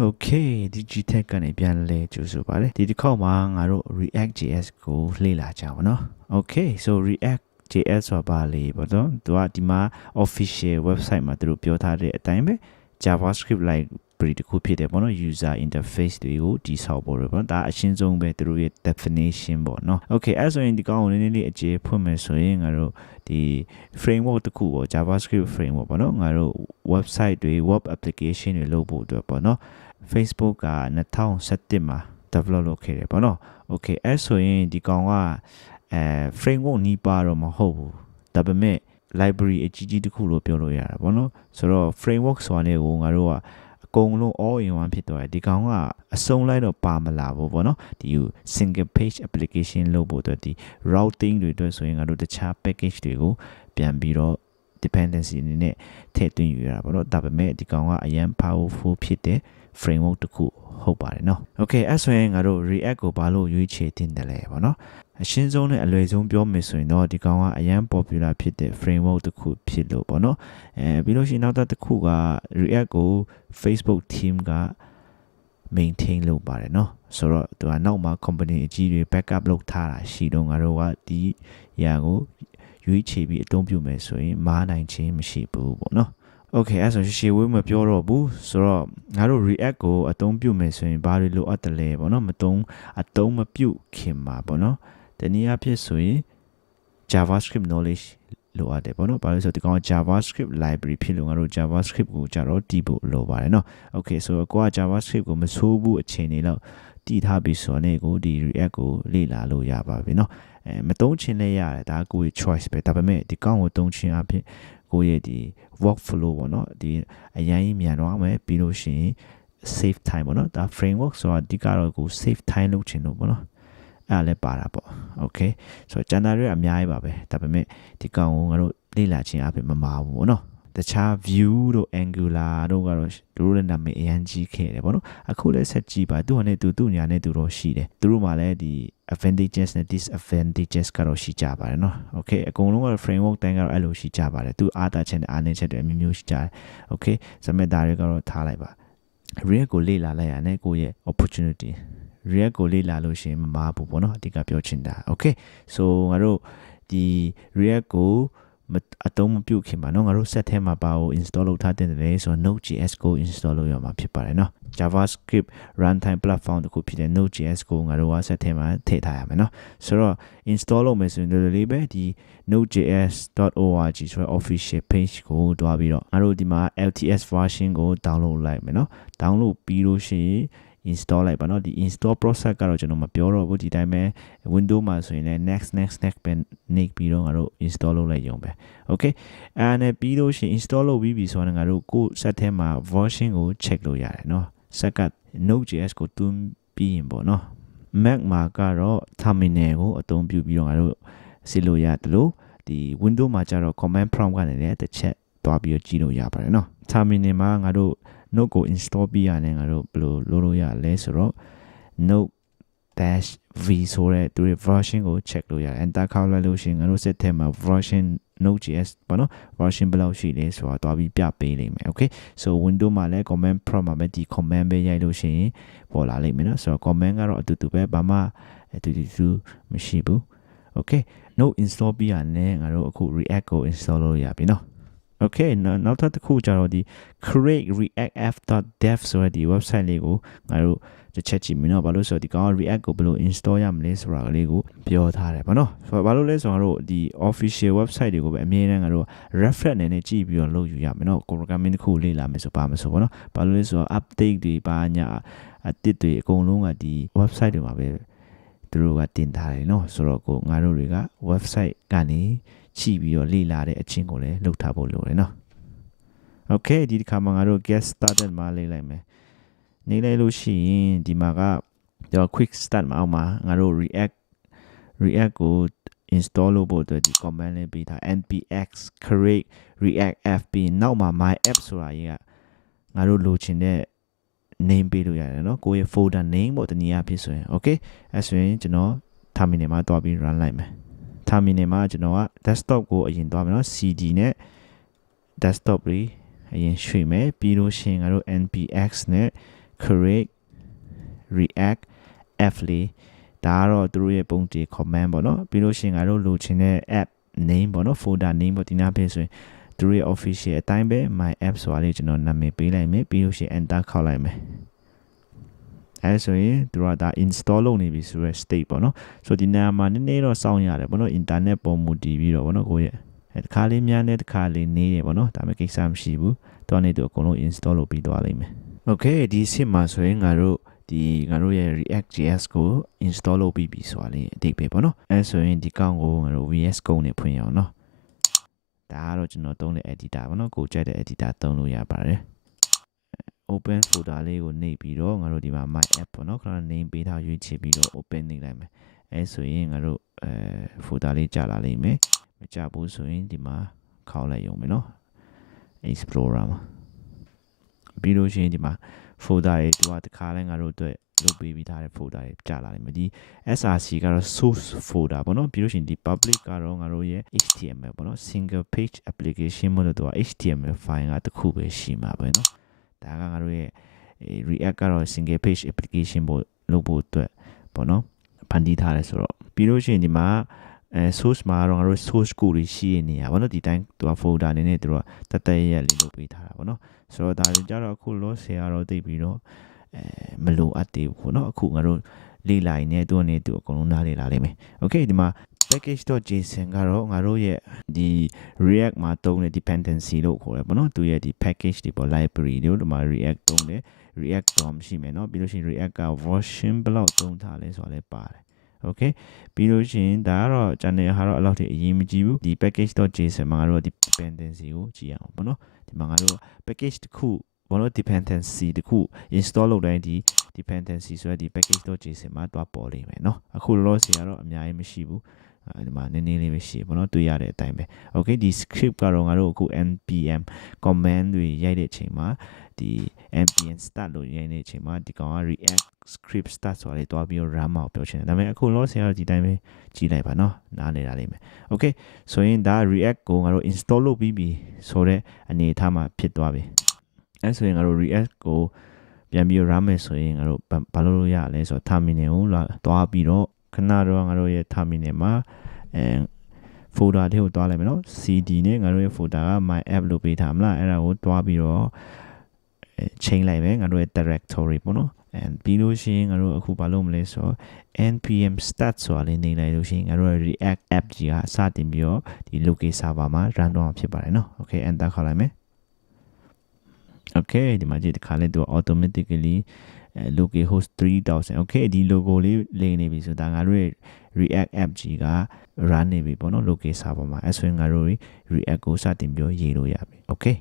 Okay, Digitech ကနေပြန်လဲကြိုဆိုပါတယ်ဒီတစ်ခေါက်မှာငါတို့ React.js ကိုလေ့လာကြပါနော် Okay, so React.js ဆိုတာပါလေပေါ့နော်သူကဒီမှာ official website မှာသူတို့ပြောထားတဲ့အတိုင်းပဲ JavaScript library တစ်ခုဖြစ်တယ်ပေါ့နော် user interface တွေကိုတည်ဆောက်ဖို့ရပေါ့နော်ဒါအရှင်းဆုံးပဲသူတို့ရဲ့ definition ပေါ့နော် Okay, အဲ့ဆိုရင်ဒီကောင်ကိုနည်းနည်းလေးအခြေဖွင့်မယ်ဆိုရင်ငါတို့ဒီ framework တစ်ခုပေါ့ JavaScript framework ပေါ့နော်ငါတို့ website တွေ web application တွေလုပ်ဖို့အတွက်ပေါ့နော်Facebook က2017မှာ develop လုပ်ခဲ့တယ်ပေါ့နော် Okay အဲ့ဆိုရင်ဒီကောင်ကframework နီးပါတော့မဟုတ်ဘူးဒါပေမဲ့ library အကြီးကြီးတစ်ခုလို့ပြောလို့ရတာပေါ့နော်ဆိုတော့ framework ဆိုတာနဲ့ကိုငါတို့ကအကုန်လုံး all in one ဖြစ်သွားတယ်ဒီကောင်ကအစုံလိုက်တော့ပါမလာဘူးပေါ့နော်ဒီ single page application လုပ်ဖို့အတွက်ဒီ routing တွေအတွက်ဆိုရင်ငါတို့တခြား package တွေကိုပြန်ပြီးတော့dependency အနေနဲ့ထည့်သွင်းယူရတာပေါ့နော်ဒါပေမဲ့ဒီကောင်ကအရန် powerful ဖြစ်တဲ့ framework တစ်ခုဟုတ်ပါတယ်နော် Okay အဲ့ဆိုရင်ငါတို့ React ကိုဘာလို့ရွေးချယ်တင်တယ်လဲပေါ့နော်အရှင်းဆုံးနဲ့အလွယ်ဆုံးပြောမယ်ဆိုရင်တော့ဒီကောင်ကအရန် popular ဖြစ်တဲ့ framework တစ်ခုဖြစ်လို့ပေါ့နော်ပြီးလို့ရှိရင်နောက်တစ်ခုက React ကို Facebook team က maintain လုပ်ပါတယ်နော်ဆိုတော့သူကနောက်မှာ company အကြီးတွေ backup လုပ်ထားတာရှိတော့ငါတို့ကဒီຢာကိုရွေးချယ်ပြီးအသုံးပြုမယ်ဆိုရင်မားနိုင်ခြင်းမရှိဘူးပေါ့နော် Okay အဲ့ဆိုရှေ့ဝေးမပြောတော့ဘူးဆိုတော့ငါတို့ React ကိုအသုံးပြုမယ်ဆိုရင်ဘာတွေလိုအပ်တယ်လဲပေါ့နော်အသုံးမပြုခင်မှာပေါ့နော်တနည်းအားဖြင့်ဆိုရင် JavaScript knowledge လိုအပ်တယ်ပေါ့နော်ဘာလို့ဆိုတော့ဒီကောင် JavaScript library ဖြစ်လို့ငါတို့ JavaScript ကိုကြတော့တည်ဖို့လိုပါတယ်နော် Okay ဆိုတော့ကိုက JavaScript ကိုမဆိုးဘူးအချိန်တွေလောက်တည်ထားပြီးဆိုတော့ကိုဒီ React ကိုလေ့လာလို့ရပါပြီနော်မသုံးချင်လည်းရတယ်ဒါကိုယ့်ရဲ့ choice ပဲဒါပေမဲ့ဒီကောင်ကိုသုံးချင်အဖြစ်ကိုယ့်ရဲ့ဒီ workflow ပေါ့နော်ဒီအရင်ကြီးမြန်တော့မယ်ပြီးလို့ရှိရင် save time ပေါ့နော်ဒါ framework ဆိုတာဒီကတော့ကို save time လုပ်ချင်လို့ပေါ့နော်အဲ့လည်းပါတာပေါ့ okay ဆိုတော့ကျန်တာတွေအများကြီးပါပဲဒါပေမဲ့ဒီကောင်ကိုငါတို့လေ့လာခြင်းအဖြစ်မမာဘူးပေါ့နော်တခြား view တို့ angular တို့ကတော့သူတို့ရဲ့နာမည်အရင်ကြီးခဲ့တယ်ပေါ့နော်အခုလည်းဆက်ကြည့်ပါသူ့ဟာနဲ့သူညာနဲ့သူတော့ရှိတယ်သူတို့မှာလည်းဒီ advantages နဲ့ disadvantages ကတော့ရှိကြပါတယ်เนาะ okay အကုန်လုံးကတော့ framework တိုင်းကတော့အဲ့လိုရှိကြပါတယ်သူအားတာချက်နဲ့အားနည်းချက်တွေအမျိုးမျိုးရှိကြတယ် okay စမဲ့ဒါတွေကတော့ထားလိုက်ပါ React ကိုလေ့လာလိုက်ရတဲ့ကိုယ့်ရဲ့ opportunity React ကိုလေ့လာလို့ရှိရင်မမားဘူးပေါ့နော်အဓိကပြောချင်တာ okay so ငါတို့ဒီ React ကိုအသုံးမပြုခင်မှာเนาะငါတို့ set ထဲမှာပါကို install လုပ်ထားတဲ့တယ်ဆိုတော့ Node.js ကို install လုပ်ရမှာဖြစ်ပါတယ်เนาะ JavaScript runtime platform တခုဖြစ်တဲ့ Node.js ကိုငါတို့က set ထဲမှာထည့်ထားရမယ်เนาะဆိုတော့ install လုပ်မယ်ဆိုရင်ဒီလိုလေးပဲဒီ nodejs.org ဆိုတဲ့ official page ကိုတွားပြီးတော့ငါတို့ဒီမှာ LTS version ကို download လိုက်မယ်เนาะ download ပြီးလို့ရှိရင်install လိုက်ပါเนาะဒီ install process ကတော့ကျွန်တော်မပြောတော့ဘူးဒီတိုင်းပဲ window မှာဆိုရင်လည်း next ပဲနေပြီးတော့ငါတို့ install လုပ်လိုက်ရုံပဲ okay အဲ့နဲ့ပြီးလို့ရှိရင် install လုပ်ပြီးပြီဆိုတော့ငါတို့ကို set ထဲမှာ version ကို check လုပ်ရတယ်เนาะ set က node.js ကိုတွန်းပြီးရင်ပေါ့เนาะ Mac မှာကတော့ terminal ကိုအသုံးပြုပြီးတော့ငါတို့စစ်လို့ရတယ်လို့ဒီ window မှာကျတော့ command prompt ကနေလည်းတစ်ချက်တွားပြီးတော့ကြည့်လို့ရပါတယ်เนาะ terminal မှာငါတို့node ကို install ပြီးရတယ်ငါတို့ဘယ်လိုလုပ်လို့ရလဲဆိုတော့ node-v ဆိုတဲ့သူရဲ့ version ကို check လုပ်ရတယ် enter ခေါက်လိုက်လို့ရှိရင်ငါတို့ set ထဲမှာ version node.js ပေါ့နော် version ဘယ်လောက်ရှိလဲဆိုတာတွားပြီးပြပေးလိမ့်မယ် okay so window မှာလည်း command prompt မှာပဲဒီ command ပဲရိုက်လို့ရှိရင်ပေါ်လာလိမ့်မယ်နော်ဆိုတော့ command ကတော့အတူတူပဲဘာမှအတူတူမရှိဘူး okay node install ပြီးရတယ်ငါတို့အခု react ကို install လုပ်ရပြီနော် okay နောက်တစ်ခုကျတော့ဒီ create react app.dev ဆိုတဲ့ဒီ website လေးကိုငါတို့တစ်ချက်ကြည့်မယ်နော်ဘာလို့ဆိုတော့ဒီကောင် react ကိုဘယ်လို install ရမလဲဆိုတာကလေးကိုပြောထားတယ်ပေါ့နော်ဆိုတော့ဘာလို့လဲဆိုတော့ဒီ official website တွေကိုပဲအမြဲတမ်းငါတို့ reference အနေနဲ့ကြည့်ပြီးတော့လုပ်ယူရမယ်နော် programming တစ်ခုလေ့လာမယ်ဆိုပါမယ်ဆိုပေါ့နော်ဘာလို့လဲဆိုတော့ update တွေပါညာအသစ်တွေအကုန်လုံးကဒီ website တွေမှာပဲသူတို့ကတင်ထားတယ်နော်ဆိုတော့ကိုငါတို့တွေက website ကနေကြည့်ပြီးတော့လေ့လာတဲ့အချင်းကိုလည်းလုပ်ထားဖို့လိုတယ်နော် okay ဒီတစ်ခါမှာငါတို့ get started မှာလေ့လိုက်မယ်နေလိုက်လို့ရှိရင်ဒီမှာက quick start မှာအောက်မှာငါတို့ react ကို install လုပ်ဖို့အတွက်ဒီ command လေးပေးထား npx create react app ပြီးနောက်မှာ my app ဆိုတာကြီးကငါတို့လိုချင်တဲ့ name ပေးလို့ရတယ်เนาะကိုယ့်ရဲ့ folder name ပေါ့တနည်းအားဖြင့်ဆိုရင် okay အဲ့ဆိုရင်ကျွန်တော် terminal မှာတွားပြီး run လိုက်မယ် terminal မှာကျွန်တော်က desktop ကိုအရင်တွားမယ်เนาะ cd နဲ့ desktop လေးအရင်ရွှေ့မယ်ပြီးလို့ရှိရင်ငါတို့ npx နဲ့ create react app လေးဒါကတော့သူတို့ရဲ့ပုံတည် command ပေါ့နော်ပြီးလို့ရှိရင်ငါတို့လိုချင်တဲ့ app name ပေါ့နော် folder name ပေါ့ဒီနားပေးဆိုရင်သူတို့ရဲ့ official အတိုင်းပဲ my app ဆိုတာလေးကျွန်တော်နာမည်ပေးလိုက်မယ်ပြီးလို့ရှိရင် enter ခောက်လိုက်မယ်အဲဆိုရင်သူတို့ကဒါ install လုပ်နေပြီဆိုရယ် state ပေါ့နော်ဆိုဒီနာမှာနည်းနည်းတော့စောင့်ရတယ်ပေါ့နော် internet ပုံမူတည်ပြီးတော့ပေါ့နော်ကိုရဲ့တခါလေးများနဲ့တခါလေးနေတယ်ပေါ့နော်ဒါပေမဲ့ကိစ္စမရှိဘူးတော့နေသူအကုန်လုံး install လုပ်ပြီးသွားလိမ့်မယ် okay ဒီစစ်မှာဆိုရင်ငါတို့ရဲ့ React.js ကို install လုပ်ပြီးပြီဆိုတာလေးအတိတ်ပဲပေါ့နော်အဲဆိုရင်ဒီကောင်ကိုငါတို့ VS Code နဲ့ဖွင့်ရအောင်နော်ဒါကတော့ကျွန်တော်သုံးတဲ့ editor ပေါ့နော်ကိုကြိုက်တဲ့ editor သုံးလို့ရပါတယ် open folder လေးကိုနှိပ်ပြီးတော့ငါတို့ဒီမှာ my app ပေါ့နော်ခဏ name ပေးထားရွေးချယ်ပြီးတော့ open နှိပ်လိုက်မယ်အဲဆိုရင်ငါတို့folder လေးကြာလာလိမ့်မယ်မကြာဘူးဆိုရင်ဒီမှာခေါက်လိုက်ရုံပဲနော် explorer မှာပြီးလို့ရှိရင်ဒီမှာ folder တွေသူကတခါလဲငါတို့အတွက်လုပ်ပေးပြီးထားတဲ့ folder တွေကြာလာလိမ့်မယ်ဒီ src ကတော့ source folder ပေါ့နော်ပြီးလို့ရှိရင်ဒီ public ကတော့ငါတို့ရဲ့ html ပေါ့နော် single page application မို့လို့သူက html file ကတစ်ခုပဲရှိမှာပဲနော်ဒါကငါတို့ရဲ့ react ကတော့ single page application ပို့လုပ်ဖို့အတွက်ပေါ့နော်ဖန်တီးထားတယ်ဆိုတော့ပြီးလို့ရှိရင်ဒီမှာsource မှာတော့ငါတို့ source code တွေရှိနေရပါတော့ဒီတိုင်းသူက folder အနေနဲ့သူကတတ်တရလေးလုပ်ပေးထားတာပေါ့နော်ဆိုတော့ဒါတွေကြတော့အခုလောဆယ်ကတော့သိပြီးတော့မလိုအပ်သေးဘူးပေါ့နော်အခုငါတို့လေ့လာရင်းနဲ့သူကနေသူအကုန်လုံးနားလေ့လာလိမ့်မယ် okay ဒီမှာ package.json ကတော့ငါတို့ရဲ့ဒီ react မှာသုံးတဲ့ dependency လို့ခေါ်ရပေါ့နော်သူရဲ့ဒီ package တွေပေါ့ library တွေဒီမှာ react သုံးတယ် react DOM ရှိမယ်နော်ပြီးလို့ရှိရင် react က version ဘယ်လောက်သုံးထားလဲဆိုတာလည်းပါတယ်okay ပြီးလို့ရှိရင်ဒါကတော့ channel ဟာတော့အဲ့လောက်ထိအရေးမကြီးဘူးဒီ package.json မှာတော့ဒီ dependency ကိုကြည့်ရအောင်ပေါ့နော်ဒီမှာငါတို့ package တစ်ခုဘောလို့ dependency တစ်ခု install လုပ်တိုင်းဒီ dependency ဆိုတဲ့ဒီ package.json မှာတွားပေါ်လိမ့်မယ်เนาะအခုလောဆယ်ကတော့အများကြီးမရှိဘူးဒီမှာနည်းနည်းလေးပဲရှိဘောနော်တွေ့ရတဲ့အတိုင်းပဲ okay ဒီ script ကတော့ငါတို့အခု npm command တွေရိုက်တဲ့အချိန်မှာဒီ npm start လို့ရိုက်နေတဲ့အချိန်မှာဒီကောင်က react script start ဆိုတာလေးတွားပြီးတော့ run မှာပြောချင်တယ်ဒါပေမဲ့အခုလောဆယ်ကတော့ဒီတိုင်းပဲကြည့်လိုက်ပါเนาะနားနေတာလိမ့်မယ် okay ဆိုရင်ဒါ react ကိုငါတို့ install လုပ်ပြီးပြီဆိုတဲ့အနေအထားမှာဖြစ်သွားပြီအဲဆိုရင်ငါတို့ react ကိုပြန်ပြီး run မယ်ဆိုရင်ငါတို့ဘာလို့ရလဲဆိုတော့ terminal ကိုတွားပြီးတော့ခဏတော့ငါတို့ရဲ့ terminal မှာfolder တွေကိုတွားလိုက်မယ်နော် cd နဲ့ငါတို့ရဲ့ folder က my app လို့ပေးထားမလားအဲ့ဒါကိုတွားပြီးတော့ချိန်လိုက်မယ်ငါတို့ရဲ့ directory ပေါ့နော်ပြီးလို့ရှိရင်ငါတို့အခုဘာလုပ်မလဲဆိုတော့ npm start ဆိုတာလေးနေလိုက်လို့ရှိရင်ငါတို့ရဲ့ react app ကြီးကစတင်ပြီးတော့ဒီ local server မှာ run တော့ဖြစ်ပါတယ်နော် okay enter ခေါက်လိုက်မယ် okay ဒီမှာကြည့်တခါလဲသူ automatically local host 3000 okay ဒီ logo လေးလိမ့်နေပြီဆိုဒါငါတို့ရဲ့ react app ကြီးက run နေပြီပေါ့နော် local server မှာအဲဆိုရင်ငါတို့ react ကိုစတင်ပြီးရေးလို့ရပြီ okay